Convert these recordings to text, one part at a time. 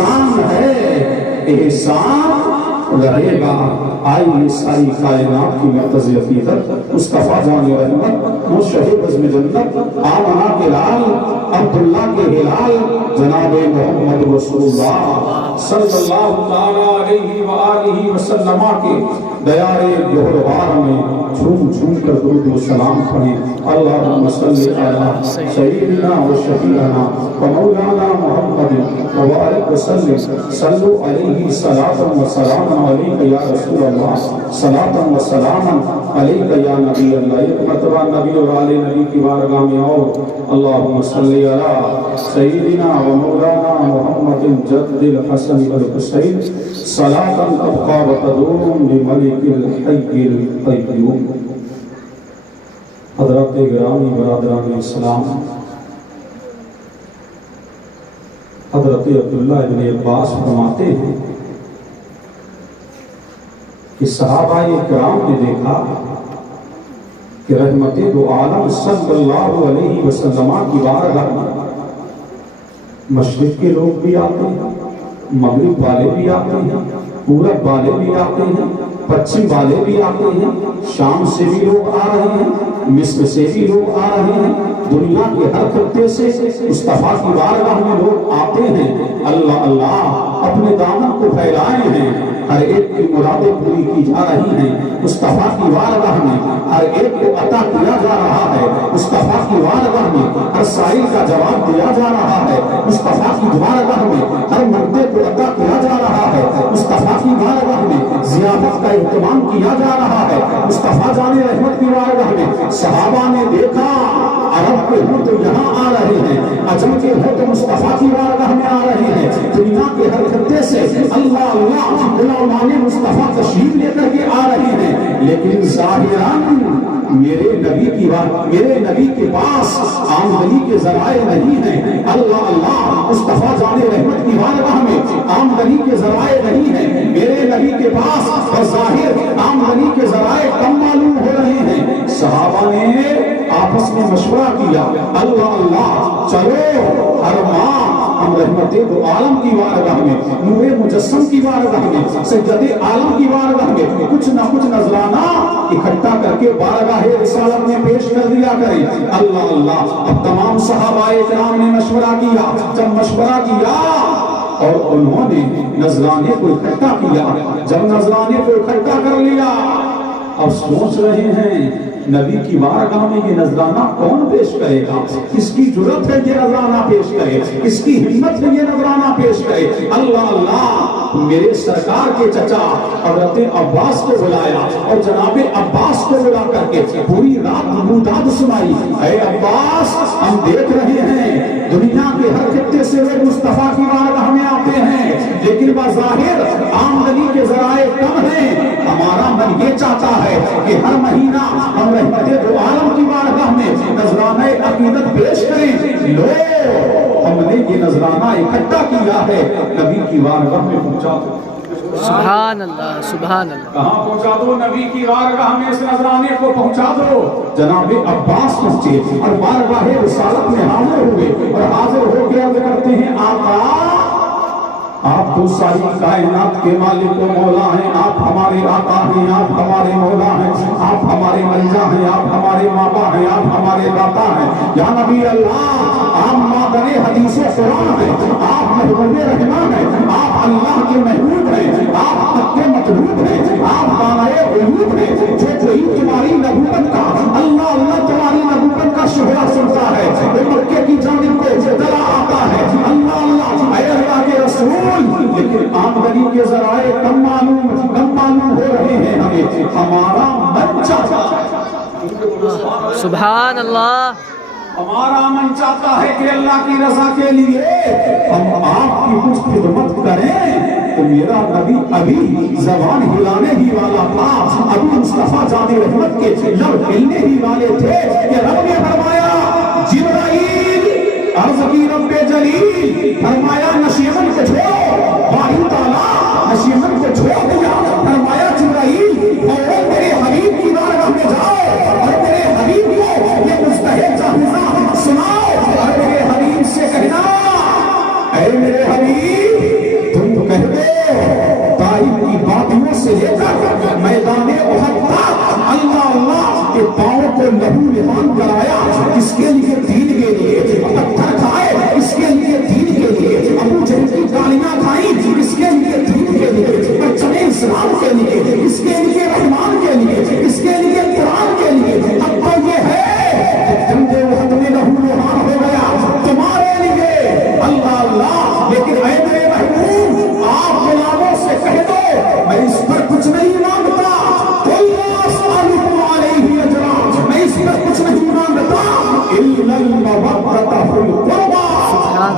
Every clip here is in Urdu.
احسان ہے، احسان رہے گا۔ آئیے ساری کائنات کی مرکز عقیدت مصطفیٰ جان رحمت مرشد بزم جنت آمنہ کے لال عبداللہ کے ہلال جناب محمد رسول اللہ صلی اللہ تعالیٰ علیہ وآلہ وسلم کے دیارے گہروار میں جھوم جھوم کر درود و سلام پڑھیں۔ اللہم صلی علی سیدنا و شفیعنا و مولانا محمد وبارک وسلم صلو علیہ صلاۃ و سلام علیک یا رسول اللہ صلاۃ و سلام علیک یا نبی اللہ۔ ایک مرتبہ نبی اور آل نبی کی بارگاہ میں آؤ۔ اللہم صلی علی سیدنا و مولانا محمد جد الحسن والحسین صلاۃ تبقى وتدوم بملک الحی القیوم۔ حضرات گرامی برادران اسلام، حضرت عبداللہ ابن عباس فرماتے ہیں کہ صحابہ کرام نے دیکھا کہ رحمت دو عالم صلی اللہ علیہ وسلم کی بارگاہ میں مشرق کے لوگ بھی آتے ہیں، مغرب والے بھی آتے ہیں، پورب والے بھی آتے ہیں، پچھم والے بھی آتے ہیں، شام سے بھی لوگ آ رہے ہیں، مصر سے بھی لوگ آ رہے ہیں، دنیا کے ہر خطے سے مصطفیٰ کی بارگاہ میں لوگ آتے ہیں۔ اللہ اللہ اپنے دامن کو پھیلائے ہیں، ہر ایک کی مرادیں پوری کی جا رہی ہیں۔ مصطفیٰ کی بارگاہ میں ہر ایک کو عطا کیا جا رہا ہے۔ مصطفیٰ کی بارگاہ میں ہر سائل کا جواب دیا جا رہا ہے۔ مصطفیٰ کی بارگاہ میں ہر مردے کو عطا کیا جا رہا ہے۔ مصطفیٰ کی بارگاہ میں ضیافت کا اہتمام کیا جا رہا ہے۔ مصطفیٰ جان رحمت کی بارگاہ میں صحابہ نے دیکھا عرب کے ہوں تو یہاں آ رہے ہیں، عجم کے ہوں تو مصطفیٰ کی بارگاہ میں آ رہے ہیں، دنیا کے ہر خطے سے اللہ اللہ غلامان مصطفیٰ تشریف لے کر کے آ رہے ہیں، لیکن ظاہراً میرے نبی کے پاس آمدنی کے ذرائع نہیں ہیں۔ اللہ اللہ مصطفیٰ جان رحمت کی بارگاہ میں آمدنی کے ذرائع نہیں ہیں، میرے نبی کے پاس بظاہر آمدنی کے ذرائع کم معلوم ہو رہے ہیں۔ صحابہ نے آپس میں مشورہ کیا، اللہ اللہ چلو ہر ماہ ہم رحمت دو عالم کی بارگاہ میں، نور مجسم کی بارگاہ میں، سجدہ عالم کی بارگاہ میں کچھ نہ کچھ نذرانہ اکٹھا کر کے بارگاہ رسالت میں پیش کر دیا کریں۔ اللہ اللہ اب تمام صحابہ کرام نے مشورہ کیا، جب مشورہ کیا اور انہوں نے نذرانے کو اکٹھا کیا، جب نذرانے کو اکٹھا کر لیا، اب سوچ رہے ہیں نبی کی بارگاہ میں یہ نذرانہ کون پیش کرے گا؟ کس کی جرت ہے یہ نذرانہ پیش کرے؟ کس کی ہمت ہے یہ نذرانہ پیش کرے؟ اللہ اللہ میرے سرکار کے چچا حضرت عباس کو بلایا اور جناب عباس کو بلا کر کے پوری رات نبوت سنائی۔ اے عباس، ہم دیکھ رہے ہیں دنیا کے ہر خطے سے لوگ مصطفیٰ کی بارگاہ میں آتے ہیں، لیکن بظاہر آمدنی کے ذرائع کم ہیں۔ ہمارا من یہ چاہتا ہے کہ ہر مہینہ ہم رحمت دو عالم کی بارگاہ میں نذرانہ عقیدت پیش کریں۔ لو ہم نے یہ نذرانہ اکٹھا کیا ہے، نبی کی بارگاہ میں پہنچا دو۔ سبحان اللہ سبحان اللہ۔ کہاں پہنچا دو؟ نبی کی بارگاہ میں اس نذرانے کو پہنچا دو۔ جناب عباس پہنچے اور بارگاہ رسالت میں حاضر ہوئے اور حاضر ہو کے عرض کرتے ہیں آقا آپ تو ساری کائنات کے مالک و مولا ہیں، آپ ہمارے آقا ہیں، آپ ہمارے مولا ہیں، آپ ہمارے ملجا ہیں، آپ ہمارے مابا ہیں، آپ ہمارے داتا ہیں۔ یا نبی اللہ آپ مادر حدیث و قرآن ہیں، آپ محبوب رحمان ہیں، آپ اللہ کے محبوب ہیں، آپ حق کے مطلوب ہیں، آپ دانائے غیوب ہیں۔ جو کوئی تمہاری نبوت کا اللہ اللہ تمہاری نبوت کا شہرہ سنتا ہے وہ مکے کی جانب کو چلا آتا ہے۔ اللہ اللہ اے اللہ کے رسول، لیکن آمدنی کے ذرائع کم معلوم ہو رہے ہیں ہمیں، ہمارا من چاہتا ہے سبحان اللہ، ہمارا من چاہتا ہے کہ اللہ کی رضا کے لیے ہم آپ کی کچھ خدمت کریں۔ تو میرا نبی ابھی زبان ہلانے ہی والا تھا، ابھی مصطفیٰ جان رحمت کے لب ہلنے ہی والے تھے کہ رب نے فرمایا جبرائیل عرض کی رب جلیل، فرمایا نشیمن کو چھوڑو، باری تعالیٰ نشیمن کو چھوڑ دیا، فرمایا جبرائیل اور میرے حبیب کی بارگاہ میں جاؤ اور میرے حبیب کو یہ مستحق جاہزہ سناؤ اور میرے حبیب سے کہنا اے میرے حبیب کہہ دو طائف کی وادیوں سے لے کر میدان احد تک اللہ اللہ کے پاؤں کو لہو لہان کرایا، اس کے لیے دین کے لیے پتھر کھائے، اس کے لیے دین کے لیے ابو جہل کی گالیاں کھائیں، اس کے لیے دین کے لیے بچنے اسلام کے لیے، اس کے لیے رحمان کے لیے، اس کے لیے قرآن کے لیے۔ اب تو یہ ہے جنگ احد میں لہو لہان ہو گیا تمہارے لیے، اللہ اللہ۔ لیکن اے میرے محبوب، آپ غلاموں سے کہہ دو میں اس پر کچھ نہیں مانگتا، کوئی اسألکم علیہ اجرا، میں اس پر کچھ نہیں مانگتا الا المودۃ فی القربى،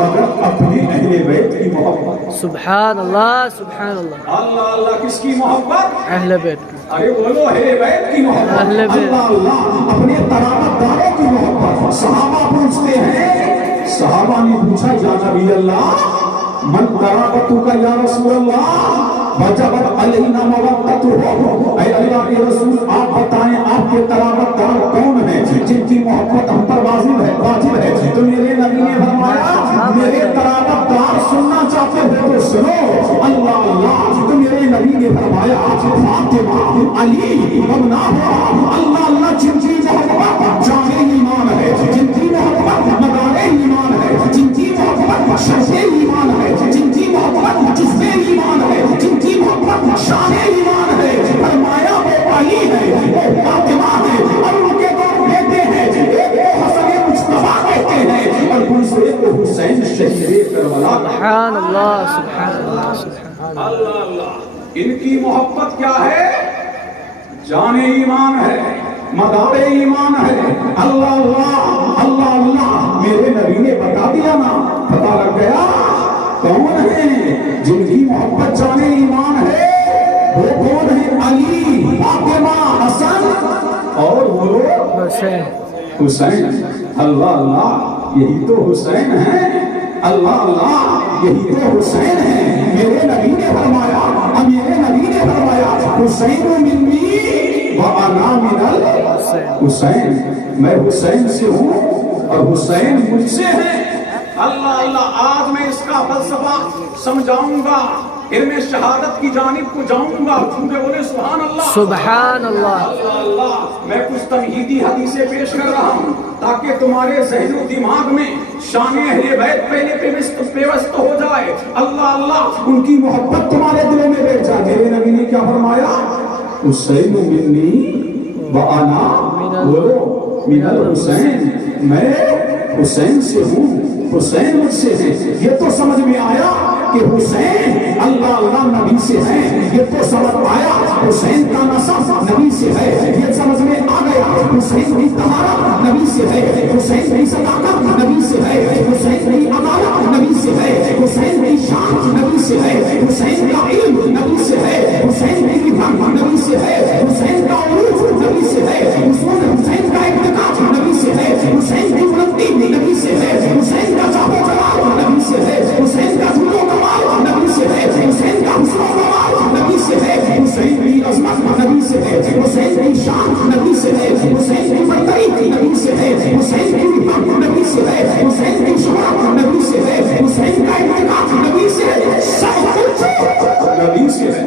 مگر اپنے اہل بیت کی محبت۔ سبحان اللہ سبحان اللہ۔ اللہ اللہ کس کی محبت؟ اہل بیت کی۔ ارے بولو اہل بیت کی محبت۔ اہل بیت۔ اللہ اللہ اپنے قرابت داروں کی محبت۔ صحابہ پوچھتے ہیں، صحابہ نے پوچھا یا نبی اللہ من قرابتک یا رسول اللہ وجبت علینا مودتہ، اے اللہ کے رسول آپ بتائیں آپ کے قرابت دار کون ہیں جن کی محبت ہم پر واجب ہے؟ تو میرے نبی نے فرمایا میرے قرابت دار سننا چاہتے ہو تو سنو، اللہ اللہ۔ تو میرے نبی نے فرمایا فاطمہ، علی، اللہ اللہ جن کی محبت جامع ایمان ہے، جن کی محبت مدار ایمان ہے، جن کی محبت شرط ایمان ہے، جن کی محبت جزء ایمان ہے، جن کی محبت شان ایمان ہے، فرمایا وہ علی ہے، وہ فاطمہ ہے، اور ان کے دو بیٹے ہیں، ایک کو حسن مصطفیٰ کہتے ہیں اور دوسرے کو حسین شہید کربلا۔ سبحان اللہ سبحان اللہ سبحان اللہ اللہ۔ ان کی محبت کیا ہے؟ جان ایمان ہے، مدار ایمان ہے۔ اللہ اللہ اللہ اللہ۔ میرے نبی نے بتا دیا نا، پتا لگ گیا کون ہیں جن کی محبت جان ایمان ہے، وہ کون ہیں؟ علی، فاطمہ، حسن اور وہ لوگ حسین۔ حسین۔ اللہ اللہ یہی تو حسین ہیں، اللہ اللہ یہی تو حسین ہیں۔ میرے نبی نے فرمایا، میرے نبی نے فرمایا حسین منی وانا من الحسین، میں حسین سے ہوں اور حسین مجھ سے ہے۔ اللہ اللہ۔ آج میں اس کا فلسفہ سمجھاؤں گا، پھر میں شہادت کی جانب کو جاؤں گا، کیونکہ بولے سبحان اللہ سبحان اللہ۔ اللہ اللہ۔ میں کچھ تمہیدی حدیثیں پیش کر رہا ہوں تاکہ تمہارے ذہن و دماغ میں شان اہل بیت پہلے پیوست ہو جائے۔ اللہ اللہ ان کی محبت تمہارے دلوں میں بیٹھ جائے۔ میرے نبی نے کیا فرمایا؟ حسین منی وانا من الحسین، میں حسین سے ہوں، حسین مجھ سے ہے۔ یہ تو سمجھ میں آیا کہ حسین اللہ اللہ نبی سے ہے، یہ تو سمجھ آیا حسین کا نسب نبی سے ہے، یہ سمجھ میں آ گیا حسین کی طہارت نبی سے ہے، حسین کی صداقت نبی سے ہے، حسین کی عدالت نبی سے ہے، حسین کی شان نبی سے ہے، حسین کا علم نبی سے ہے، حسین کی فہم نبی سے ہے، حسین کا عروج نبی سے ہے، حسین کا اعتقاد نبی سے ہے، حسین کی بلندی نبی سے ہے، حسین کا چاہو جلال نبی سے ہے، حسین کا جلو کمال نبی سے ہے، حسین کا حسن و کمال نبی سے ہے، حسین کی عظمت نبی سے ہے، حسین کی شان نبی سے ہے، حسین کی برتری نبی سے ہے، حسین کی فہم نبی سے ہے، حسین کی شہرت نبی سے ہے، حسین کا اعتقاد نبی سے ہے، سب کچھ نبی سے ہے۔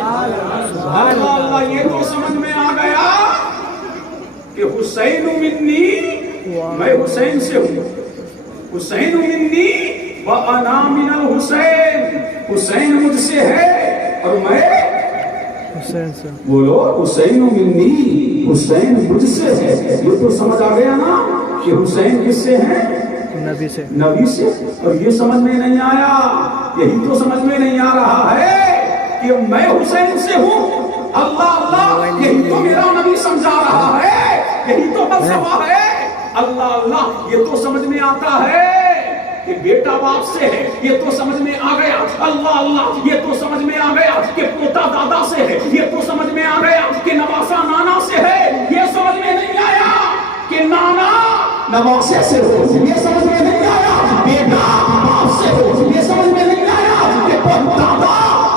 اللہ اللہ۔ یہ تو سمجھ میں آ گیا کہ حسین منی، میں حسین سے ہوں، حسین منی وانا من الحسین، حسین مجھ سے ہے اور میں حسین سے۔ بولو حسین منی، حسین مجھ سے ہے۔ یہ تو سمجھ آ گیا نا کہ حسین کس سے ہے؟ نبی سے۔ نبی سے۔ اور یہ سمجھ میں نہیں آیا، یہی تو سمجھ میں نہیں آ رہا ہے کہ میں حسین سے ہوں۔ اللہ اللہ یہی تو میرا نبی سمجھا رہا ہے، یہی تو فلسفہ ہے۔ اللہ اللہ یہ تو سمجھ میں آتا ہے کہ بیٹا باپ سے ہے، یہ تو سمجھ میں آ گیا۔ اللہ اللہ یہ تو سمجھ میں آ گیا کہ پوتا دادا سے ہے، یہ تو سمجھ میں آ گیا کہ نواسا نانا سے ہے۔ یہ سمجھ میں نہیں آیا کہ نانا نواسے سے ہو، یہ سمجھ میں نہیں آیا بیٹا باپ سے ہو، یہ سمجھ میں نہیں آیا کہ دادا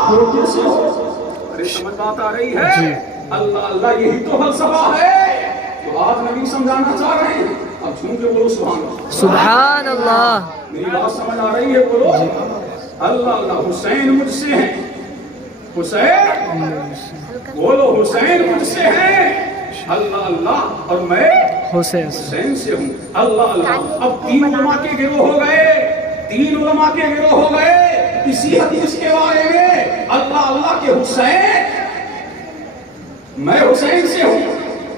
پوتے سے ہو۔ ارے سمجھ بات آ رہی ہے؟ اللہ اللہ یہی تو فلسفہ ہے تو آج نبی سمجھانا چاہ رہے ہیں۔ اب جھوم کے بولو سبحان اللہ۔ سبحان اللہ۔ میری بات سمجھ آ رہی ہے؟ بولو اللہ اللہ حسین مجھ سے ہیں، حسین بولو حسین مجھ سے ہیں، اللہ اللہ اور میں حسین حسین سے ہوں، اللہ اللہ۔ اب 3 علماء کے گروہ ہو گئے، 3 علماء کے گروہ ہو گئے اسی حدیث کے بارے میں، اللہ اللہ کے حسین، میں حسین سے ہوں،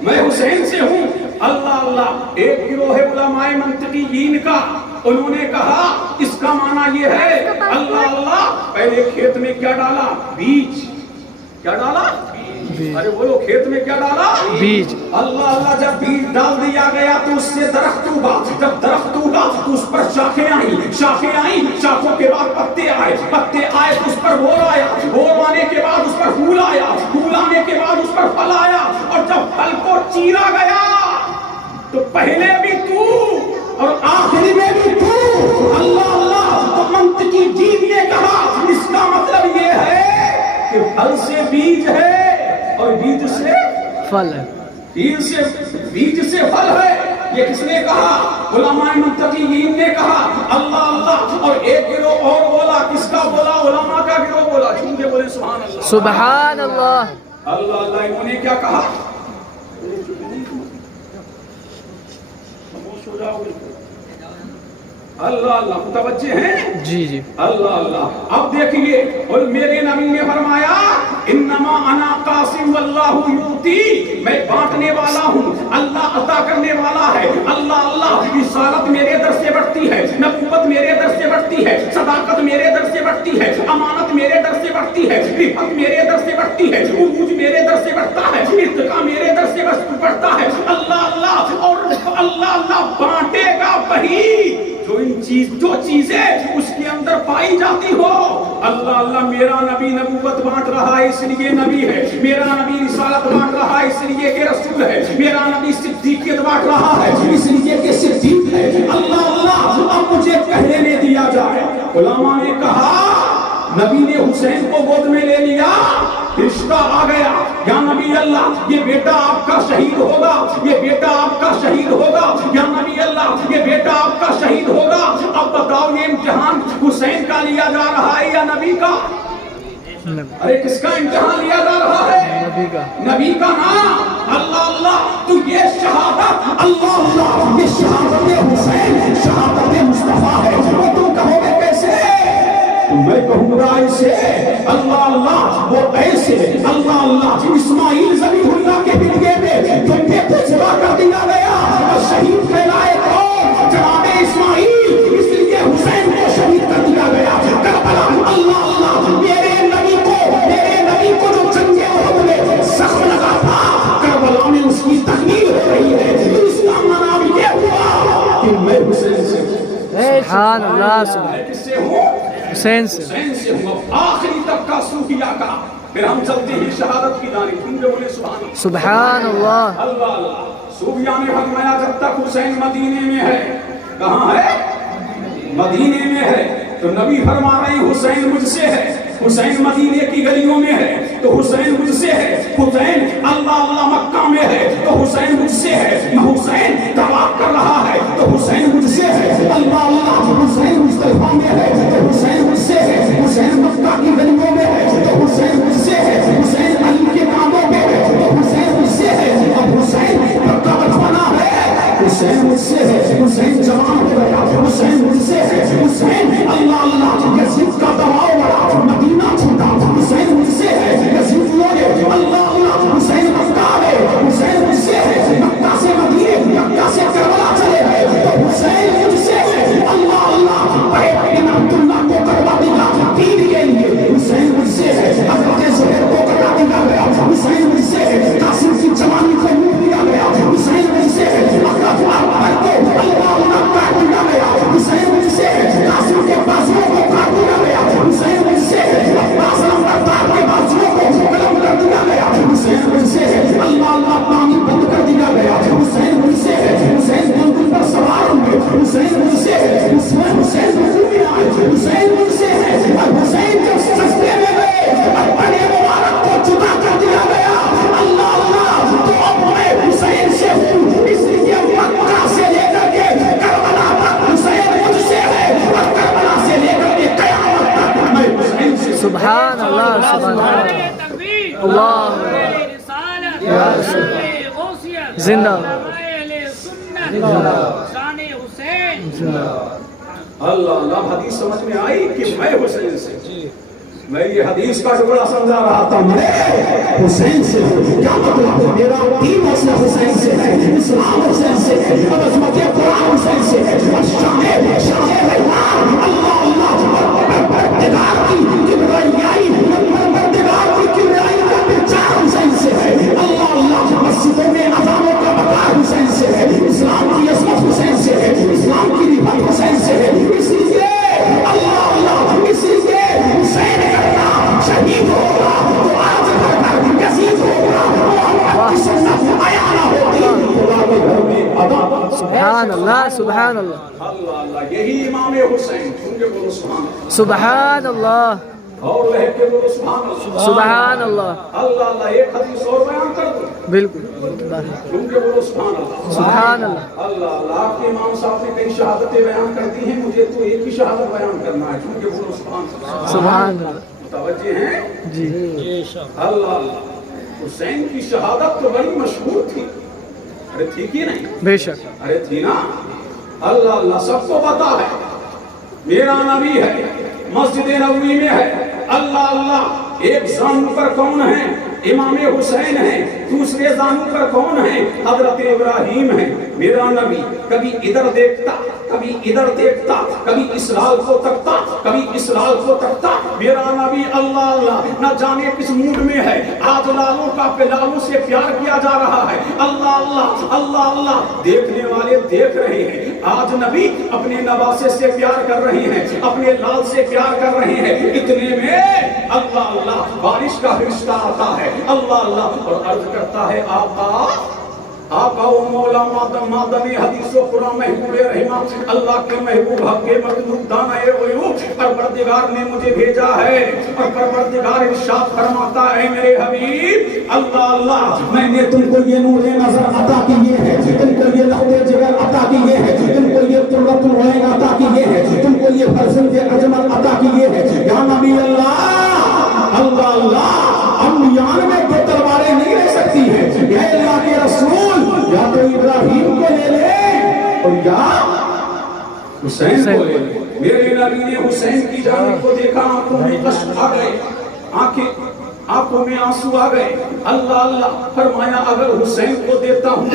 میں حسین سے ہوں، اللہ اللہ۔ ایک گروہ ہے علماء منطقیین کا، انہوں نے کہا اس کا معنی یہ ہے، اللہ اللہ پہلے کھیت میں کیا ڈالا؟ بیج، کیا ڈالا؟ ارے بولو کھیت میں کیا ڈالا؟ بیج۔ اللہ اللہ جب بیج ڈال دیا گیا تو اس سے درخت اگا، جب درخت اگا تو اس پر شاخیں آئیں، شاخیں آئیں، شاخوں کے بعد پتے آئے، پتے آئے تو اس پر بور آیا، بور آنے کے بعد اس پر پھول آیا، پھول آنے کے بعد اس پر پھل آیا، اور جب پھل کو چیرا گیا تو پہلے بھی تو اور آخری میں بھی تو، اللہ اللہ۔ تو منطقی جیت نے کہا اس کا مطلب یہ ہے کہ پھل سے بیج ہے اور بیج سے پھل ہے، بیج سے پھل ہے، یہ کس نے کہا؟ علماء منطقیین نے کہا، اللہ اللہ۔ اور ایک گروہ اور بولا، کس کا بولا؟ علماء کا گروہ بولا، جھوم کے بولے سبحان اللہ، سبحان اللہ، اللہ اللہ۔ انہوں نے کیا کہا؟ اللہ اللہ، متوجہ ہیں؟ جی جی، اللہ اللہ۔ اب دیکھیے، اور میرے نبی نے فرمایا انما انا قاسم واللہ یؤتی، میں بانٹنے والا ہوں، اللہ عطا کرنے والا ہے، اللہ اللہ۔ رسالت میرے در سے بڑھتی ہے، نبوت میرے در سے بڑھتی ہے، صداقت میرے در سے بڑھتی ہے، امانت میرے در سے بڑھتی ہے، رفت میرے در سے بڑھتی ہے، عروج میرے در سے بڑھتا ہے، ارتقاء میرے در سے بڑھتا ہے، اللہ اللہ۔ اور اللہ اللہ بانٹے گا وہی جو چیزیں اس کے اندر پائی جاتی ہو، اللہ اللہ۔ میرا نبی نبوت بانٹ رہا ہے اس لیے نبی ہے، میرا نبی رسالت بانٹ رہا ہے اس لیے کہ رسول ہے، میرا نبی صدیقیت بانٹ رہا ہے اس لیے کہ صدیق ہے، اللہ اللہ۔ اب مجھے کہنے دیا جائے، علماء نے کہا نبی نے حسین کو گود میں لے لیا، رشتہ آ گیا، یا نبی اللہ یہ بیٹا آپ کا شہید ہوگا، یہ بیٹا آپ کا شہید ہوگا، یا نبی اللہ یہ بیٹا آپ کا شہید ہوگا۔ اب بتاؤ یہ امتحان حسین کا لیا جا رہا ہے یا نبی کا؟ ارے کس کا امتحان لیا جا رہا ہے؟ نبی کا، نبی کا نام، اللہ اللہ۔ تو یہ شہادت، اللہ اللہ، یہ شہادت حسین، شہادت مصطفیٰ ہے، وہ تم کہو گے کیسے؟ میں کہوں گا ایسے، اللہ اللہ، وہ ایسے، اللہ اللہ۔ اسماعیل ذبیح اللہ کے بلگے میں جو بیٹے ذبح کر دیا گیا اور شہید کہلائے تو جناب اسماعیل، اس لیے حسین کو شہید کر دیا گیا کربلا، اللہ اللہ۔ میرے نبی کو جو جنگ احد میں سخت لگا تھا، کربلا میں اس کی تکمیل ہو رہی ہے۔ اس کا معنی یہ ہوا کہ میں حسین سے ہوں، سبحان اللہ، سبحان کس سے ہوں؟ حسین سے، حسین سے ہوں۔ اب آخری طبقہ صوفیہ کا، پھر ہم چلتے ہیں شہادت کی جانب، تم جو بولے سبحان اللہ، سبحان اللہ، اللہ اللہ۔ صوفیہ نے فرمایا جب تک حسین مدینے میں ہے، کہاں ہے؟ مدینے میں ہے، تو نبی فرما رہے حسین مجھ سے ہے، حسین مدینے کی گلیوں میں ہے تو حسین مجھ سے ہے، حسین اللہ اللہ مکہ میں ہے تو حسین مجھ سے ہے، حسین طواف کر رہا ہے تو حسین مجھ سے ہے، اللہ اللہ۔ حسین مصطفیٰ میں ہے تو حسین مجھ سے ہے، حسین مکہ کی گلیوں میں ہے تو حسین مجھ سے ہے، حسین علی کے کاموں میں ہے تو حسین مجھ سے ہے، اب حسین مکہ بچپنا ہے، حسین مجھ سے ہے، حسین جوان ہو گیا، حسین مجھ سے ہے، حسین اللہ اللہ۔ یزید کا دباؤ بڑھا، مدینہ چھوٹا، حسین مجھ سے ہے، یزید لوگے اللہ اللہ۔ حسین مکہ ہے، حسین مجھ سے ہے، مکہ سے مدینے، مکہ سے کربلا چلے گئے تو حسین مجھ سے ہے، اللہ اللہ۔ عبد اللہ کو کروا دیا دین کے لیے، سبحان اللہ سبحان اللہ اللہ زندہ اللہ اللہ حدیث سمجھ میں آئی کہ میں حسین سے میں یہ حدیث کا ٹکڑا سمجھا رہا تھا میں حسین سے کیا مطلب میرا دین حسین سے ہے اسلام حسین سے ہے عظمت قرآن حسین سے ہے شان اللہ اللہ پروردگار کی کبریائی پروردگار کی کبریائی کا پہچان حسین سے ہے اللہ اللہ مسجدوں میں اذانوں کا وقار حسین سے ہے اسلام کی عظمت حسین سے ہے اسلام کی رفعت حسین سے ہے اسی لیے اللہ اللہ اسی لیے حسین کرنا شہید ہوگا تو آج کر یزید ہوگا محمد کی سنت عیاں ہوگی خدا کے گھر میں ادا سبحان اللہ سبحان اللہ اللہ اللہ یہی امام حسین کیونکہ بولو سبحان اللہ اور رہ کے بولو سبحان اللہ سبحان اللہ اللہ اللہ ایک حدیث اور بیان کر دو بالکل کیونکہ بولو سبحان اللہ سبحان اللہ اللہ اللہ آپ کے امام صاحب نے کئی شہادتیں بیان کر دی ہیں مجھے تو ایک ہی شہادت بیان کرنا ہے کیونکہ بولو سبحان اللہ سبحان اللہ متوجہ ہیں جی اللہ اللہ حسین کی شہادت تو بڑی مشہور تھی ارے تھی کہ نہیں بے شک ارے تھی نا اللہ اللہ سب کو پتا ہے میرا نبی ہے مسجد نبوی میں ہے اللہ اللہ ایک زانو پر کون ہے امام حسین ہیں دوسرے زانو پر کون ہیں حضرت ابراہیم ہیں میرا نبی کبھی ادھر دیکھتا کبھی ادھر دیکھتا کبھی اس لال کو تکتا کبھی اس لال کو تکتا میرا نبی اللہ اللہ نہ جانے کس موڈ میں ہے آج لالوں کا لالوں سے پیار کیا جا رہا ہے اللہ اللہ اللہ اللہ دیکھنے والے دیکھ رہے ہیں آج نبی اپنے نواسے سے پیار کر رہے ہیں اپنے لال سے پیار کر رہے ہیں اتنے میں اللہ اللہ بارش کا فرشتہ آتا ہے اللہ اللہ اور عرض کرتا ہے آقا آقا و مولا مادنی حدیث و قرآن محبوب رحمہ اللہ کے محبوب حق کے مطلوب دانہ غیوب پروردگار نے مجھے بھیجا ہے اور پروردگار ارشاد فرماتا ہے میرے حبیب اللہ اللہ میں نے تم کو یہ نور نظر عطا کیے ہیں تم کو یہ لخت جگر عطا کیے ہیں تم کو یہ قرۃ العین عطا کیے ہیں تم کو یہ فرزند اجمل عطا کیے ہیں یا نبی اللہ اللہ اللہ انبیاء میں دو تلواریں نہیں رہ سکتی ہیں یا اللہ کے رسول یا تو ابراہیم کو لے لے اور یا حسین کو لے لے میرے نبی نے حسین کی جانب کو دیکھا آنکھوں میں اشک آ گئے آنکھوں میں آنسو آ گئے اللہ اللہ فرمایا اگر حسین کو دیتا ہوں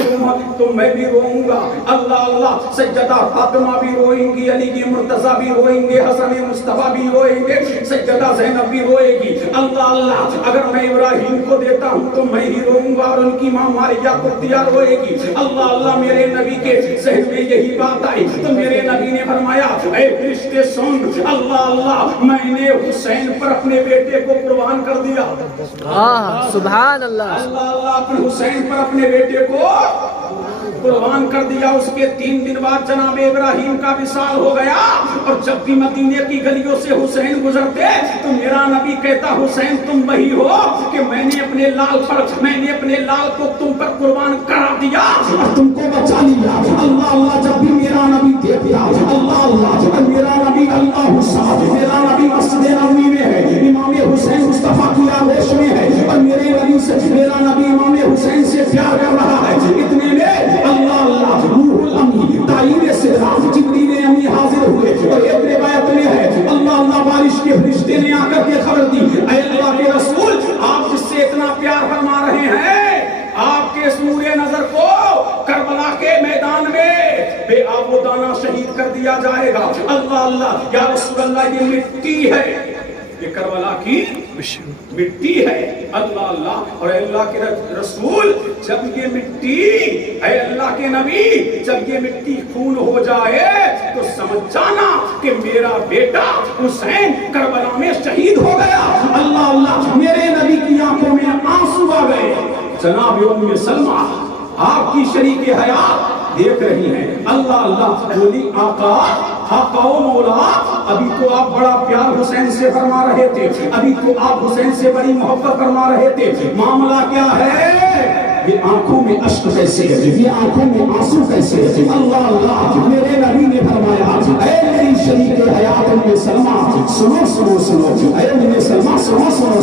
تو میں بھی روؤں گا اللہ اللہ سیدہ فاطمہ بھی روئیں گی علی کی مرتضیٰ بھی روئیں گے حسن مصطفیٰ بھی روئیں گے سیدہ زینب بھی روئے گی اللہ اللہ اگر میں ابراہیم کو دیتا ہوں تو میں ہی روؤں گا اور ان کی ماں ماریہ قبطیہ روئے گی اللہ اللہ میرے نبی کے ذہن میں یہی بات آئی تو میرے نبی نے فرمایا اے فرشتے سن اللہ اللہ میں نے حسین پر اپنے بیٹے کو قربان کر دیا سبحان اللہ اللہ اللہ اپنے حسین پر اپنے بیٹے کو قربان کر دیا اس کے 3 دن بعد جناب ابراہیم کا وصال ہو گیا اور جب بھی مدینے کی گلیوں سے حسین گزرتے تو میرا نبی کہتا حسین تم وہی ہو کہ میں نے اپنے لال کو تم پر قربان کرا دیا اور تم کو بچا لیا اللہ اللہ جب بھی میرا نبی دیکھتا اللہ اللہ میرا نبی اللہ حسین میرا نبی مسجد نبوی میں ہے امام حسین مصطفیٰ کی آغوش میں ہے اور میرے نبی سے میرا نبی امام حسین سے پیار کر رہا ہے اتنے میں اللہ اللہ روح الامین تعین صدرا جبریل امی حاضر ہوئے اور ایک روایت میں ہے اللہ اللہ بارش کے فرشتے نے آ کر کے خبر دی اے اللہ کے رسول آپ جس سے اتنا پیار فرما رہے ہیں آپ کے اس نور نظر کو کربلا کے میدان میں بے آب و دانہ شہید کر دیا جائے گا اللہ اللہ یا رسول اللہ یہ مٹی ہے یہ کربلا کی مٹی ہے اللہ اللہ اور اللہ کے رسول جب یہ مٹی اے اللہ کے نبی جب یہ مٹی خون ہو جائے تو سمجھ جانا کہ میرا بیٹا حسین کربلا میں شہید ہو گیا اللہ اللہ میرے نبی کی آنکھوں میں آنسو آ گئے جناب ام سلمہ آپ کی شریک حیات دیکھ رہی ہیں اللہ اللہ بولی آقا آقا و مولا ابھی تو آپ بڑا پیار حسین سے فرما رہے تھے ابھی تو آپ حسین سے بڑی محبت فرما رہے تھے معاملہ کیا ہے یہ آنکھوں میں اشک کیسے ہے یہ آنکھوں میں آنسو کیسے ہے اللہ اللہ میرے نبی نے فرمایا اے میری شریک حیات ام سلمہ سنو سنو سنو اے ام سلمہ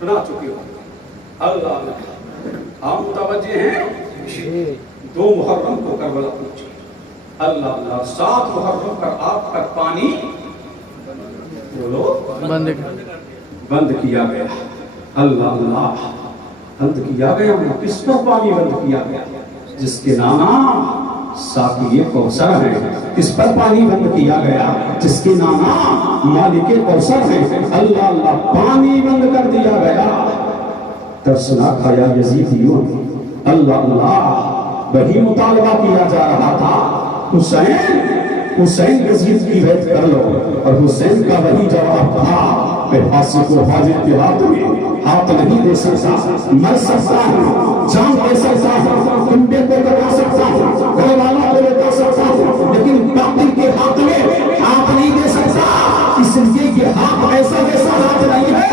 سنا چکے ہو. اللہ اللہ ہم متوجہ ہیں 2 محرم کو کربلا پہنچے. اللہ اللہ 7 محرم کا آپ کا پانی بولو بند کیا گیا. اللہ اللہ بند کیا گیا. کس پر پانی بند کیا گیا؟ جس کے نام ساقی کوثر ہے. کس پر پانی بند کیا گیا؟ جس کے نام مالک کوثر ہے. اللہ اللہ پانی بند کر دیا گیا. ترسنا کھایا یزیدیوں. اللہ اللہ وہی مطالبہ کیا جا رہا تھا حسین یزید کی بیعت کر لو. اور حسین کا وہی جواب تھا میں پھانسی کو حاجت کے ہاتھ میں ہاتھ نہیں دے سکتا. مر سکتا ہوں، جان دے سکتا ہوں، کنڈے کو کٹا سکتا ہوں، گھر والوں کو بتا سکتا ہوں، لیکن باقی کے ہاتھ میں ہاتھ نہیں دے سکتا. اس لیے یہ ہاتھ ایسا ویسا ہاتھ نہیں ہے.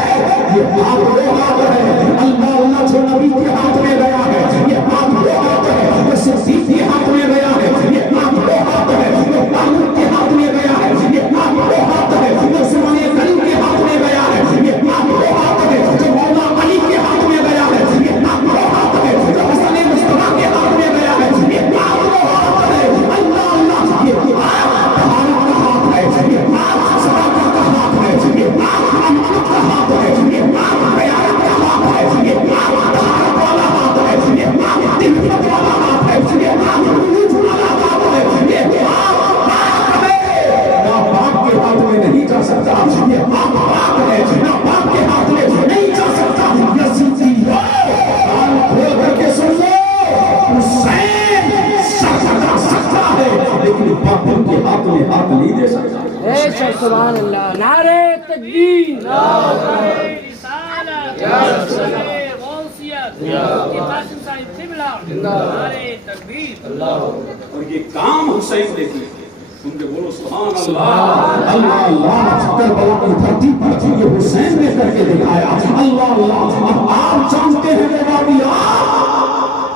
یہ ہاتھ وہ ہاتھ ہے اللہ اللہ جو نبی کے ہاتھ میں گیا ہے. یہ ہاتھ وہ ہاتھ ہے جو صدیق کے ہاتھ میں گیا ہے. یہ ہاتھ وہ ہاتھ ہے جو داؤد کے ہاتھ میں گیا ہے. یہ ہاتھ وہ ہاتھ ہے جو عثمان غنی کے ہاتھ میں گیا ہے. یہ ہاتھ وہ ہاتھ ہے جو مولا علی کے ہاتھ میں گیا ہے. یہ ہاتھ وہ ہاتھ ہے جو حسن مصطفیٰ کے ہاتھ میں گیا ہے. یہ ہاتھ وہ ہاتھ ہے اللہ اللہ یہ ہاتھ کا ہاتھ ہے. یہ ہاتھ صداقت کا ہاتھ ہے. یہ ہاتھ امانت کا ہاتھ ہے. یہ ہاتھ قیادت کا ہاتھ ہے. یہ ہاتھ طہارت والا ہاتھ ہے. یہ ہاتھ طہارت والا ہاتھ ہے. یہ ہاتھ عروج والا ہاتھ ہے. یہ ہاتھ ناپاک کے ہاتھ میں نہیں جا سکتا. یہ ہاتھ پاک ہے ناپاک کے ہاتھ میں نہیں جا سکتا. یزیدیوں کان کھول کر کے سن لو. حسین سر کٹا سکتا ہے لیکن باطل کے ہاتھ میں ہاتھ نہیں دے سکتا. سبحان اللہ. نعرہ تکبیر، نعرہ رسالت، نعرہ غوثیت، قاسم صاحب قبلہ، نعرہ تکبیر. اور یہ کام حسین نے کیا. ان کے بولو سبحان اللہ. اللہ اللہ کربلا کی دھرتی پر یہ حسین نے کر کے دکھایا. اللہ اللہ اب آپ جانتے ہیں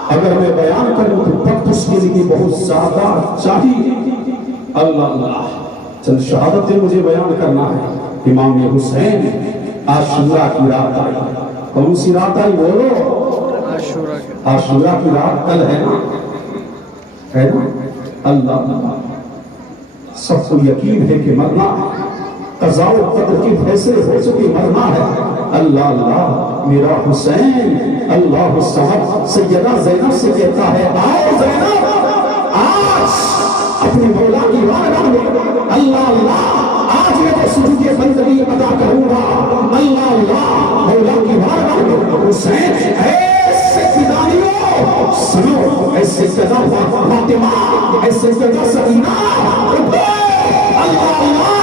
اگر میں بیان کروں تو وقت اس کے لیے بہت زیادہ چاہیے. اللہ اللہ چند شہادتیں مجھے بیان کرنا ہے. امام حسین عاشورہ کی رات آئی. کون سی رات آئی بولو؟ عاشورہ کی رات کل ہے نا، ہے نا. اللہ اللہ سب کو یقین ہے کہ مرنا قضاء و قدر کے فیصلے ہو چکے، مرنا ہے. اللہ اللہ میرا حسین اللہ الصمد سیدہ زینب سے کہتا ہے آؤ زینب آج اپنے مولا کی بارگاہ میں. اللہ اللہ آج میں تو سجود بندگی ادا کروں گا. اللہ اللہ مولا کی بارگاہ میں. حسین ایسے فدائیوں سنو، ایسے سیدہ فاطمہ، ایسے سیدہ سکینہ. اللہ اللہ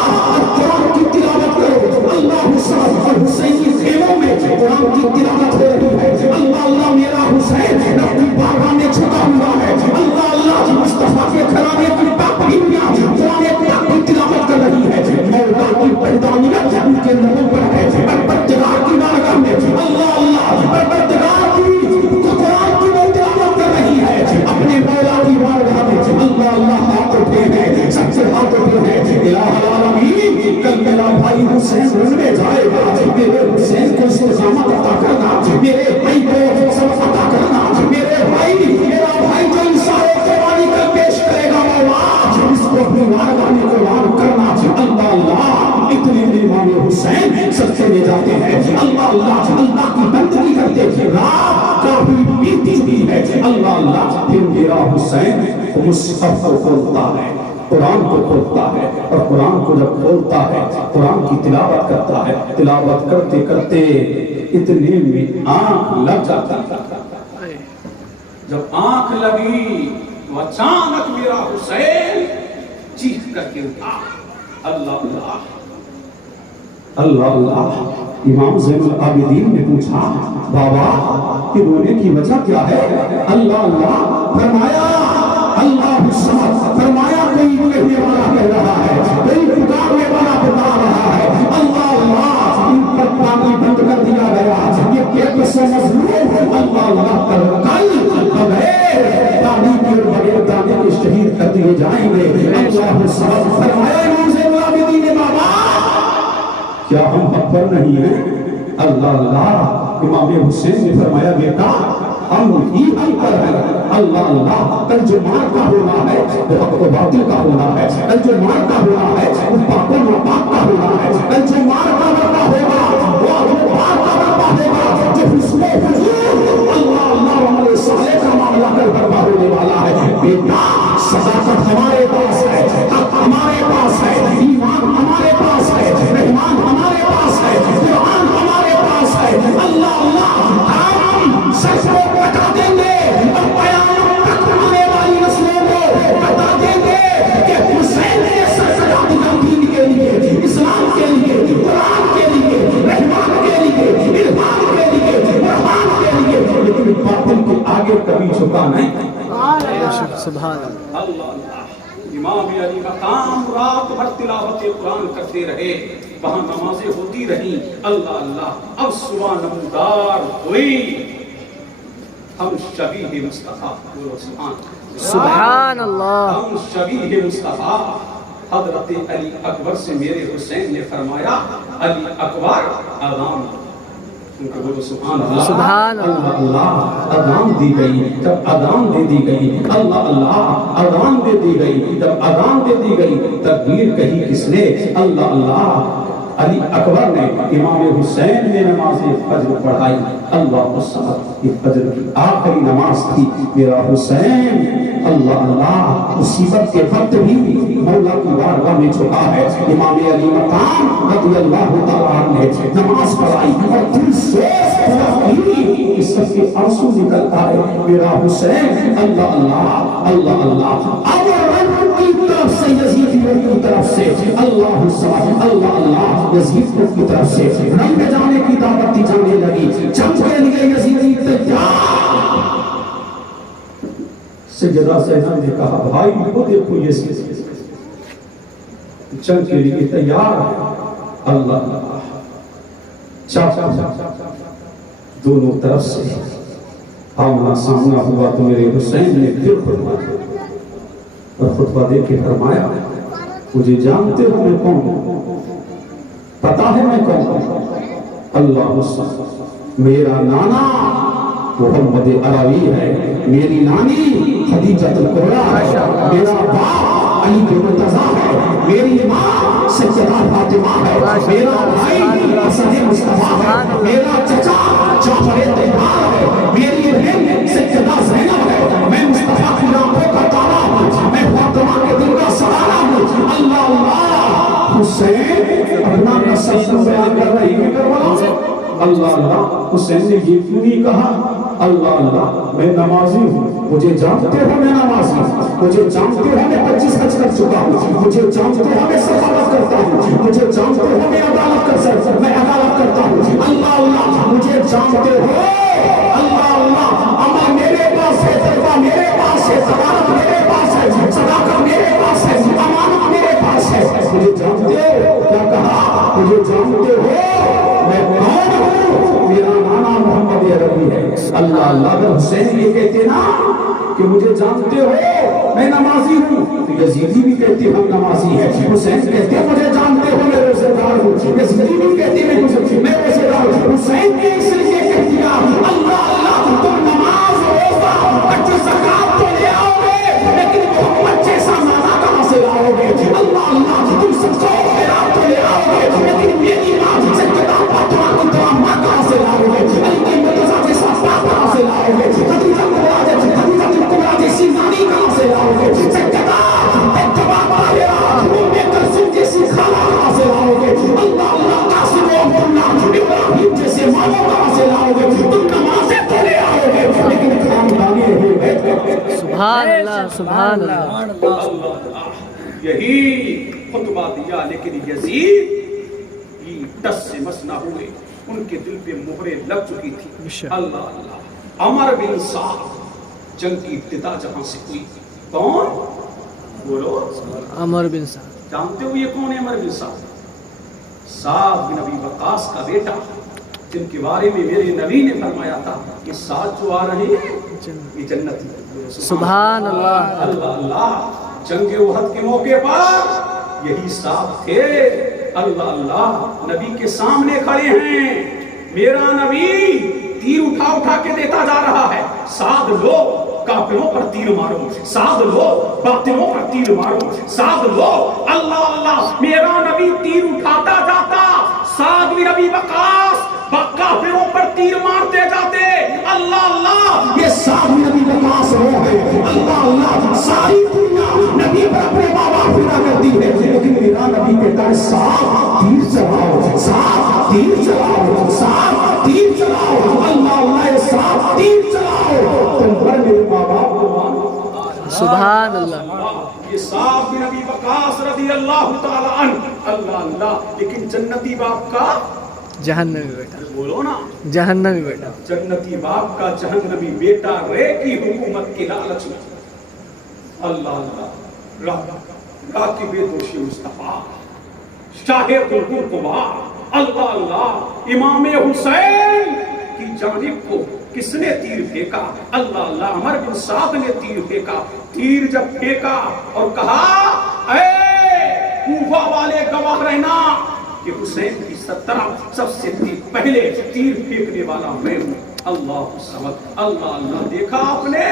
قرآن کی تلاوت کرو. اللہ حسین اور حسین کی خیموں میں قرآن کی تلاوت ہو رہی ہے. اللہ اللہ میرا حسین اپنی بارگاہ میں چھپا ہوا ہے. اللہ اللہ مصطفیٰ کے گھرانے کی پاک بیویاں قرآن پاک کی تلاوت کر رہی ہے. مولا کی پردانیت ان کے لبوں پر ہے. پروردگار کی بارگاہ میں اللہ اللہ پروردگار کی قرآن کی وہ تلاوت کر رہی ہے. اپنے مولا کی بارگاہ میں اللہ اللہ ہاتھ اٹھے ہیں، سب سے ہاتھ اٹھے ہیں. الہ العالمین کل میرا بھائی حسین رنوے جائے گا. میرے حسین کو استقامت عطا کرنا، میرے بھائی کو سبق عطا کرنا. میرے بھائی میرا بھائی جو انسان قربانی کر پیش کرے گا مولا اس کو اپنی بارگاہ میں قربان کرنا. اللہ اللہ اتنے امام حسین سب سے لے جاتے ہیں. اللہ اللہ اللہ کی بندگی کرتے تھے، رات کافی بیتی ہوئی ہے. اللہ اللہ پھر میرا حسین مصحف کو کھولتا ہے، قرآن کو کھولتا ہے. اور قرآن کو جب کھولتا ہے قرآن کی تلاوت کرتا ہے. تلاوت کرتے کرتے اتنے میں آنکھ لگ جاتا ہے. جب آنکھ لگی تو اچانک میرا حسین چیخ کر کے اٹھا. اللہ اللہ اللہ اللہ. امام زین العابدین نے پوچھا بابا کہ رونے کی وجہ کیا ہے؟ اللہ اللہ فرمایا اللہ الصمد، فرمایا کوئی کہنے والا کہہ رہا ہے، کوئی پکارنے والا پکار رہا ہے. اللہ اللہ ان پر پانی بند کر دیا گیا. یہ پیٹ سے مظلوم اللہ اللہ کل بغیر پانی کے بغیر دانے کے شہید کر دیے جائیں گے. اللہ الصمد فرمایا امام زین العابدین نے بابا کیا ہم حق پر نہیں ہیں؟ اللہ اللہ امام حسین نے فرمایا بیٹا ہم ہی ہم پر ہیں اللہ اللہ کل جو مار کا ہونا ہے وہ حق و باطل کا ہونا ہے کل جو مار کا ہونا ہے وہ پاک و ناپاک کا ہونا ہے کل جو مار کا ہونا ہوگا وہ پاک کا ہونا ہوگا جو حسن حضور اللہ اللہ علیہ صالح کا معاملہ کر برپا ہونے والا ہے بیٹا صداقت ہمارے پاس ہے حق ہمارے پاس ہے ایمان ہمارے پاس ہے رحمان ہمارے پاس ہے قرآن ہمارے پاس ہے اللہ اللہ ہم سچ کو بتا دیں گے اور قیامت تک آنے والی نسلوں کو بتا دیں گے کہ حسین نے سر سجا دیا دین کے لیے اسلام کے لیے قرآن کے لیے رحمان کے لیے عرفان کے لیے قرآن کے لیے لیکن باطل کے آگے کبھی جھکا نہیں سبحان اللہ امام علی مقام رات بھر تلاوت قرآن کرتے رہے وہاں نمازیں ہوتی رہی اللہ اللہ اب صبح نمودار ہوئی ہم شبیہ مصطفیٰ سبحان اللہ ہم شبیہ مصطفیٰ حضرت علی اکبر سے میرے حسین نے فرمایا علی اکبر اذان ان کو بولو سبحان اللہ سبحان اللہ اللہ اذان دی گئی جب اذان دے دی گئی اللہ اللہ اذان دے دی گئی جب اذان دے دی گئی تکبیر کہی کس نے اللہ اللہ علی اکبر نے امام حسین نے نماز فجر پڑھائی اللہ الصمد یہ فجر کی آخری نماز تھی میرا حسین اللہ اللہ مصیبت کے وقت بھی مولا کی بارگاہ میں جھکا ہے امام علی مقام رضی اللہ تعالیٰ عنہ نے نماز پڑھائی اور دل سے اس کے آنسو نکل آئے میرا حسین اللہ اللہ اللہ اللہ کی طرف سے یزیدیوں کی طرف سے اللہ الصمد اللہ اللہ یزیدیوں کی طرف سے رنگ جانے کی دعوت دی جانے لگی جنگ کے لیے یزیدی تیار سیدہ زینب نے کہا بھائی کو دیکھو یہ جنگ کے لیے تیار اللہ اللہ چاپ دونوں طرف سے آمنا سامنا ہوا تو میرے حسین نے پھر خطبہ دیا اور خطبہ دے کے فرمایا مجھے جانتے ہو میں کون ہوں پتا ہے میں کون ہوں اللہ الصمد میرا نانا محمد عربی ہے میری نانی خدیجہ الکبریٰ ہے میرا باپ علی بن مرتضیٰ ہے میری ماں سیدہ فاطمہ ہے میرا بھائی حسن مصطفیٰ ہے میرا چچا جعفر طیار ہے میری بہن سیدہ زینب ہے میں مصطفیٰ کی آنکھوں کا تارا ہوں میں فاطمہ کے دل کا سہارا ہوں اللہ اللہ حسین اپنا نسل کو بیان کر رہی ہے اللہ اللہ حسین نے یہ کیوں نہیں کہا اللہ اللہ میں نمازی ہوں مجھے جانتے ہو میں نمازی ہوں مجھے جانتے ہو میں 25 حج کر چکا ہوں مجھے جانتے ہو میں سخاوت کرتا ہوں مجھے جانتے ہو میں عدالت کرتا ہوں اللہ اللہ مجھے جانتے ہو اللہ اللہ عمل میرے پاس ہے تقویٰ میرے پاس ہے صداقت میرے پاس ہے صداقت میرے پاس ہے امانت میرے پاس ہے مجھے جانتے ہو کیا کہا مجھے جانتے ہو میں کون ہوں میرا نانا محمد عربی ہے اللہ اللہ اگر حسین یہ کہتے نا کہ مجھے جانتے ہو میں نمازی ہوں تو یزیدی بھی کہتے ہم نمازی ہیں حسین کہتے مجھے جانتے ہو میں روزے دار ہوں یزیدی بھی کہتے میں روزے دار ہوں حسین نے اس لیے کہہ دیا اللہ اللہ تم نماز روزہ حج زکات تو لے آؤ گے لیکن محمد جیسا نانا کہاں سے لاؤ گے اللہ اللہ تم صدقہ و خیرات تو لے آؤ گے لیکن میری ماں سیدہ فاطمہ کی طرح ماں کہاں سے لاؤ گے علی بن مرتضیٰ جیسا باپ کہاں سے لاؤ گے خدیجہ الکبریٰ جیسی نانی کہاں سے لاؤ گے سیدہ اتباع طاہرہ ام کلثوم جیسی خالہ کہاں سے لاؤ گے اللہ اللہ قاسم و عبداللہ ابراہیم جیسے ماموں کہاں سے لاؤ گے تم نمازیں تو لے آؤ گے لیکن خاندانی ہوئے سبحان اللہ سبحان اللہ یہی خطبہ دیا لیکن یزید یہ دس سے مس نہ ہوئے ان کے دل پہ مہریں لگ چکی تھی اللہ اللہ عمر بن سعد جنگ کی ابتدا جہاں سے ہوئی کون بولو عمر بن سعد جانتے ہو یہ کون ہے عمر بن سعد سعد بن ابی وقاص کا بیٹا جن کے بارے میں میرے نبی نے فرمایا تھا کہ سعد جو آ رہے ہیں یہ جنتی سبحان اللہ اللہ اللہ جنگ احد کے موقع پر یہی سعد تھے اللہ اللہ نبی کے سامنے کھڑے ہیں میرا نبی تیر اٹھا اٹھا کے دیتا جا رہا ہے، ساتھ لو کافروں پر تیر مارو، ساتھ لو باطلوں پر تیر مارو، ساتھ لو اللہ اللہ، میرا نبی تیر اٹھاتا جاتا، ساتھ بھی نبی وقاص کافروں پر تیر مارتے جاتے، اللہ اللہ، یہ ساتھ بھی نبی وقاص وہ ہے، اللہ اللہ، ساری دنیا نبی پر اپنے بابا پھرا کرتی ہے، لیکن میرا نبی کہتا ہے ساتھ تیر چلاؤ، ساتھ تیر چلاؤ، ساتھ تیر چلاؤ، اللہ اللہ، یہ ساتھ تیر چلاؤ، تم پر میرے ماں باپ کو مانو، سبحان اللہ، یہ صاحب بن نبی وقاص رضی اللہ تعالی عنہ، اللہ اللہ، لیکن جنتی باپ کا جہنمی بیٹا، بولو نا، جہنمی بیٹا، جنتی باپ کا جہنمی بیٹا، رے کی حکومت کی لالچ میں، اللہ اللہ، راکب دوشی مصطفیٰ، شاہ قرقبہ، اللہ اللہ، امام حسین کی جانب کو کس نے تیر پھینکا؟ اللہ اللہ، عمر بن سعد نے تیر پھینکا، تیر جب پھینکا اور کہا اے کوفہ والے گواہ رہنا کہ حسین کی طرف سب سے پہلے تیر پھینکنے والا میں ہوں، اللہ سمجھ، اللہ اللہ، دیکھا آپ نے،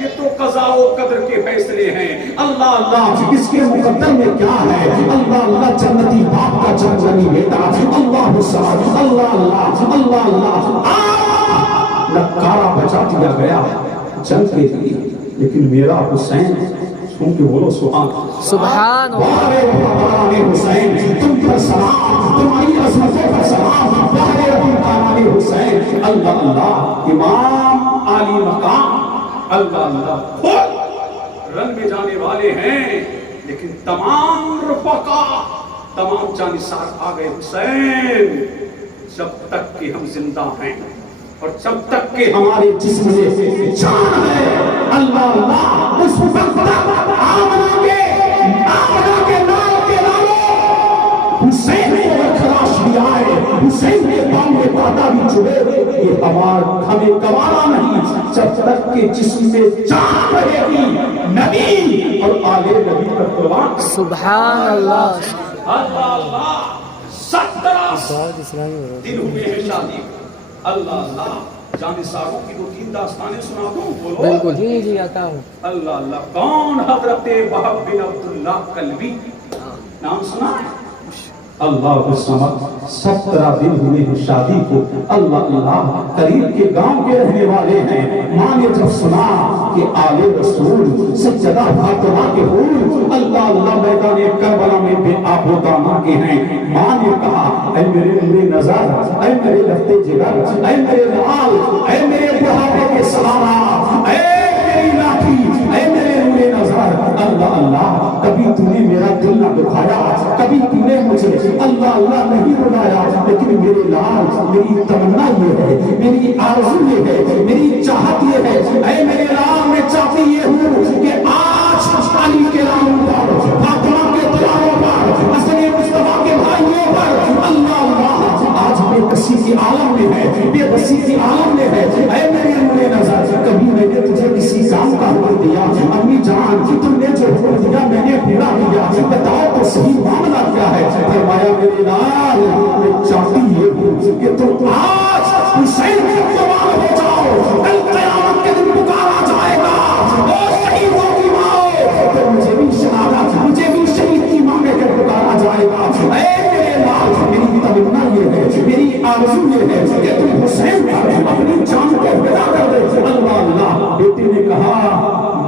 یہ تو قضاء و قدر کے فیصلے ہیں، اللہ اللہ، اس کے مقدر میں کیا ہے، اللہ اللہ، جنتی باپ کا جنتی بیٹا، اللہ سمجھ، اللہ اللہ، اللہ اللہ، لکارا بچا دیا گیا جنگ کے لیے، لیکن میرا حسین سن کے بولو سبحان اللہ، حسین تم پر سلام، تمہاری عظمتوں پر سلام، حسین، اللہ اللہ، امام عالی مقام، اللہ اللہ، خود رن میں جانے والے ہیں، لیکن تمام رفقا، تمام جانثار آ گئے، حسین جب تک کہ ہم زندہ ہیں اور جب تک کہ ہمارے جسم میں جان ہے، اللہ اللہ، اس وقت آمنا کے نام کے لالو حسین کو خلاش دیا ہے، حسین کے بام میں پاتا بھی چھوڑے، یہ ہمیں گوارا نہیں جب تک کہ جسم میں جان رہے گی، نبی اور آل نبی پر قربان، سبحان اللہ، اللہ اللہ، 17 دن ہوئے ہیں شادی، اللہ اللہ، جانثاروں کی دو تین داستانیں سنا دوں، بولو بالکل، جی جی آتا ہوں، اللہ اللہ، کون؟ حضرت وہب بن عبداللہ کلبی، نام سنا ہے؟ اللہ کو سمجھ، 17 دن ہوئے ہیں شادی کو، اللہ اللہ، قریب کے گاؤں کے رہنے والے ہیں، ماں نے جب سنا کہ آل رسول سجدہ فاطمہ کے حور، اللہ اللہ، میدان کربلا میں بے آب و دانا کے ہیں، ماں نے کہا اے میرے نور نظر، اے میرے لفتے جگر، اے میرے لال، اے میرے بڑھاپے کے سہارا، اے میری لاٹھی، اے میرے نور نظر، اللہ اللہ، کبھی تو نے میرا دل نہ دکھایا، کبھی تو نے مجھے اللہ اللہ نہیں بلایا، لیکن میرے لال، میری تمنا یہ ہے، میری آرزو یہ ہے، میری چاہت یہ ہے، اے میرے لال، میں چاہتی یہ ہوں کہ آج علی کے نام پر، فاطمہ کے دلالوں پر، حسن مصطفیٰ کے بھائیوں پر، اللہ اللہ، آج بے کسی کی عالم میں ہے، بے بسی کی عالم میں ہے، اے میرے نور نظر، کبھی میں نے تجھے کسی کام کا حکم دیا، امی جان تم نے جو حکم دیا میں نے پورا کیا، بتاؤ تو صحیح معاملہ کیا ہے؟ فرمایا میرے لال، میں چاہتی یہ ہوں کہ تم آج حسین کے قربان ہو جاؤ، کل قیامت کے دن پکارا جائے گا، او شہیدوں کی ماں، تو مجھے بھی شہادت، مجھے بھی شہید کی ماں میں پکارا جائے گا، اے میرے لال، میری تمنا یہ ہے، میری آرزو یہ ہے کہ تم حسین کا اپنی جان کو فدا کر دے، اللہ اللہ، بیٹے نے کہا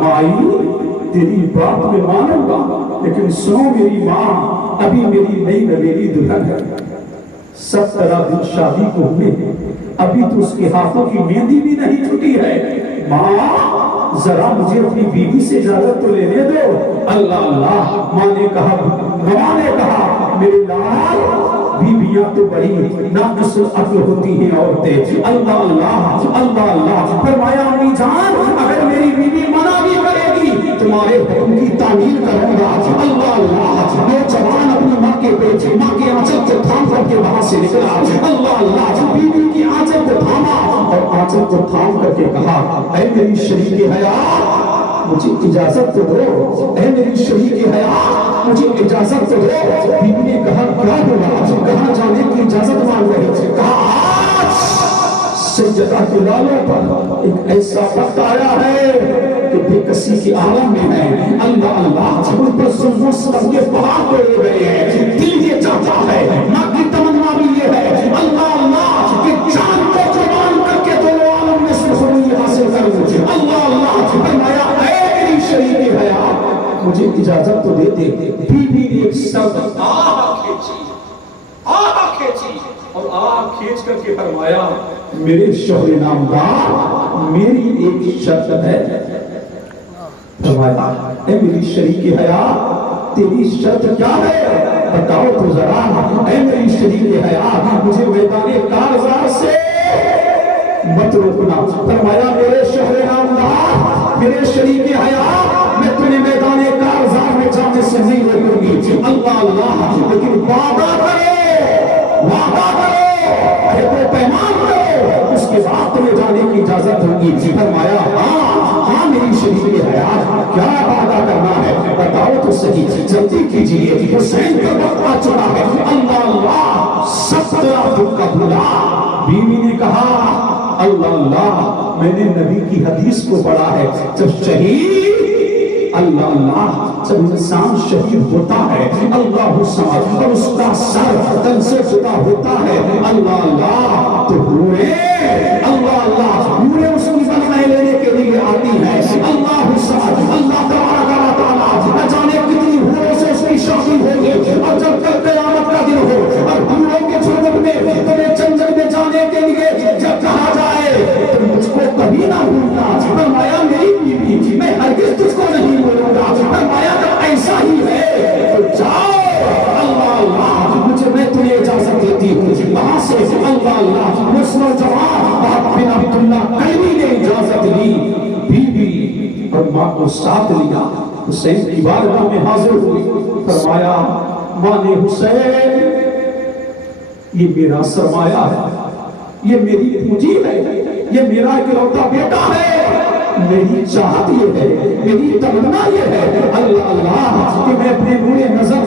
مائی تیری بات میں مانوں گا، لیکن سنو میری ماں، ابھی میری نئی نویلی دلہن ہے، 17 دن شادی کو ہوئے، ابھی تو اس کے ہاتھوں کی مہندی بھی نہیں چھٹی ہے، ماں ذرا مجھے اپنی بیوی سے اجازت تو لینے دو، اللہ اللہ، ماں نے کہا، ماں نے کہا میرے لال، بیویاں تو بڑی ناقص العقل ہوتی ہیں عورتیں، اللہ اللہ، اللہ اللہ، فرمایا امی جان اگر میری بیوی منع بھی کرے گی تمہارے حکم کی تعمیل کروں گا، اللہ اللہ، نوجوان اپنی ماں کے پیچھے، ماں کے آنچل کو تھام کر کے وہاں سے نکلا، اللہ اللہ، بیوی کی آنچل کو تھاما اور آنچل کو تھام کر کے کہا اے میری شریک حیات، مجھے اجازت تو دو، اے میری شریک حیات، مجھے اجازت تو دو، بیوی نے کہا کیا ہوگا، کہاں جانے کی اجازت مانگ رہے، کہا آج سیدہ کے لالوں پر ایک ایسا وقت آیا ہے کہ بے کسی کی عالم میں ہے. اللہ اللہ ان پر ظلم و ستم کے پہاڑ توڑے گئے ہیں. دل یہ چاہتا ہے, ماں کی تمنا بھی یہ ہے, اللہ اللہ کہ جان کو قربان کر کے دونوں عالم میں سرخروئی حاصل کروں. اللہ اللہ فرمایا اے میری شریک حیات مجھے اجازت تو دے دے. بی نے ایک سر آہ کھینچی اور آہ کھینچ کر کے فرمایا میرے شوہر نامدار میری ایک شرط ہے. فرمایا اے میری شریک حیات تیری شرط کیا ہے بتاؤ تو ذرا. اے میری شریک حیات مجھے میدان کارزار سے مت روکنا. فرمایا میرے شوہر نامدار میرے شریک حیات میں تمہیں میدان کارزار میں جانے سے نہیں روکوں گی. اللہ اللہ لیکن وعدہ کرو وہ پیمان کرو اس کے بعد تمہیں جانے کی اجازت ہوگی. فرمایا ہاں میری شریک حیات کیا وعدہ کرنا ہے بتاؤ تو صحیح جلدی کیجیے حسین کا وقت آ چکا ہے. اللہ اللہ 17 کا بھلا. بیوی نے کہا اللہ اللہ میں نے نبی کی حدیث کو پڑھا ہے جب شہید اللہ اللہ جب انسان شہید ہوتا ہے اللہ سمجھ اور اس کا سر تن سے جدا ہوتا ہے اللہ اللہ تو ہوئے اللہ اللہ ہوئے اس کی بدلائے لینے کے لیے آتی ہے اللہ سمجھ اللہ تبارک و تعالی نہ جانے کتنی ہوروں سے اس کی شادی ہوگی اور جب تک قیامت کا دن ہو اور ہوروں کے جھوٹ میں تمہیں جنگل میں جانے کے لیے جب کہا جائے تو مجھ کو کبھی نہ بھولنا. فرمایا میری بیوی میں ہرگز تجھ کو نہیں بولوں گا. فرمایا جب ایسا ہی ہے تو جاؤ اللہ اللہ مجھے میں تمہیں اجازت دیتی ہوں. وہاں سے اللہ اللہ اس نوجوان بن عبداللہ کلبی نے اجازت لی. بیوی اور ماں کو ساتھ لیا حسین کی بارگاہ میں حاضر ہوئی. فرمایا ماں نے حسین یہ میرا سرمایہ ہے یہ میری پونجی ہے یہ میرا اکلوتا بیٹا ہے میری چاہت یہ ہے میری تمنا یہ ہے اللہ اللہ کہ میں اپنے نور نظر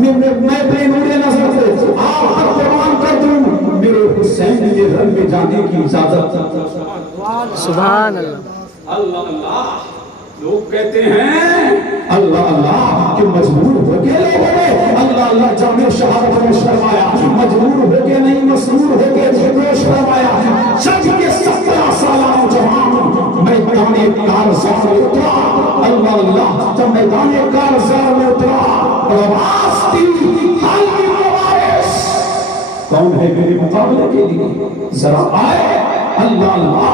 میں اپنے نور نظر سے آپ پر قربان کر دوں میرے حسین کے رنگ میں جانے کی اجازت. سبحان اللہ. اللہ اللہ لوگ کہتے ہیں اللہ اللہ کہ مجبور ہو کے لوگوں نے اللہ اللہ جامع شہادت میں فرمایا مجبور ہو کے نہیں مسرور ہو کے جوش فرمایا. جج کے 17 سالہ نوجوان میدان کارزار میں اترا اللہ اللہ جب میدان کارزار میں اترا آواز دی حالی مبارس کون ہے میرے مقابلے کے لیے ذرا آئے اللہ اللہ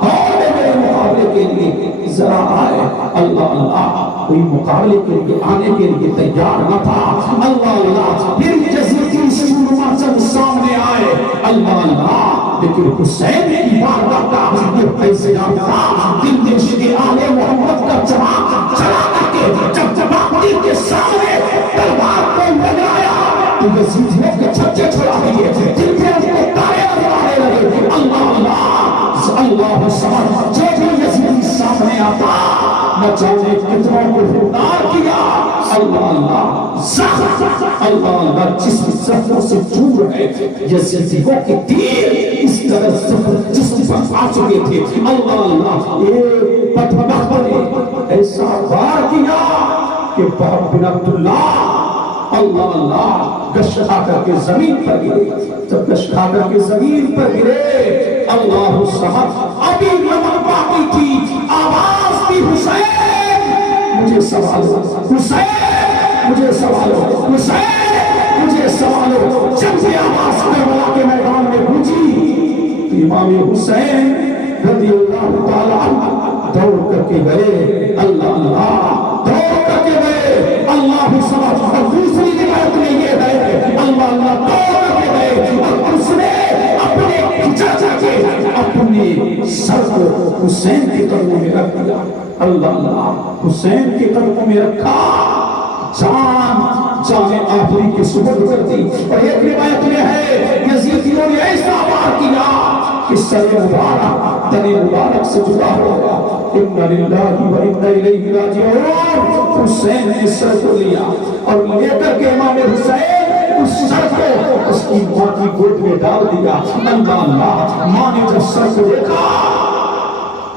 کون ہے میرے مقابلے کے لیے ذرا آئے اللہ اللہ. کوئی مقابلے کے لیے آنے کے لیے تیار نہ تھا اللہ اللہ. پھر جزیرتی شورما جب سامنے آئے اللہ اللہ لیکن حسین کی بارگاہ کا یہ فیصلہ تھا دل دش کے آلے محمد کا چراغ چلا کر کے جب جبابی کے سامنے تلوار کو لگایا تو یزیدیوں کے چھچے چھڑا دیے دل میں ان کو تارے نظر لگے اللہ اللہ اللہ سمجھ جو بھی یزیدی سامنے آتا نہ جانے کتنوں کو خوددار کیا اللہ اللہ زخم اللہ اللہ جسم زخموں سے چور ہے یزیدیوں کے تیر اس طرح زخم جسم پر آ چکے تھے اللہ اللہ ایک بدبخت نے ایسا وار کیا کہ باب بن عبداللہ اللہ اللہ گش کھا کر کے زمین پر گرے. جب گش کھا کر کے زمین پر گرے اللہ سمجھ ابھی نمن باقی تھی آواز بھی حسین مجھے سوالو حسین مجھے سوالو حسین مجھے سوالو. جب یہ آواز کربلا کے میدان میں گونجی تو امام حسین رضی اللہ تعالیٰ دوڑ کر کے گئے اللہ اللہ دوڑ کر کے گئے اللہ سمجھ. اور دوسری روایت میں یہ ہے اللہ اللہ دوڑ کر کے گئے اور اس نے اپنے چچا کے اپنے سر کو حسین کے قدموں میں رکھ دیا اللہ اللہ حسین کے قدموں میں رکھا جان آخری کی سبت کر دی. اور ایک روایت میں ہے یزیدیوں نے ایسا وار کیا کہ سر مبارک تن مبارک سے جدا ہو گیا. انا للہ و انا الیہ راجعون. حسین نے سر کو لیا اور لے کر کے امام حسین اس سر کو اس کی ماں کی گود میں ڈال دیا اللہ اللہ. ماں نے جب سر کو دیکھا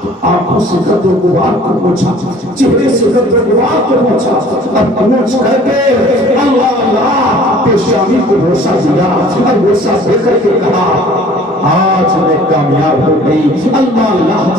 تو آنکھوں سے گرد و غبار کو پوچھا، چہرے سے گرد و غبار کو پوچھا، اب پوچھ کر کے اللہ اللہ پیشانی کو بوسہ دیا اور بوسہ دے کر کے کہا آج میں کامیاب ہو گئی، اللہ اللہ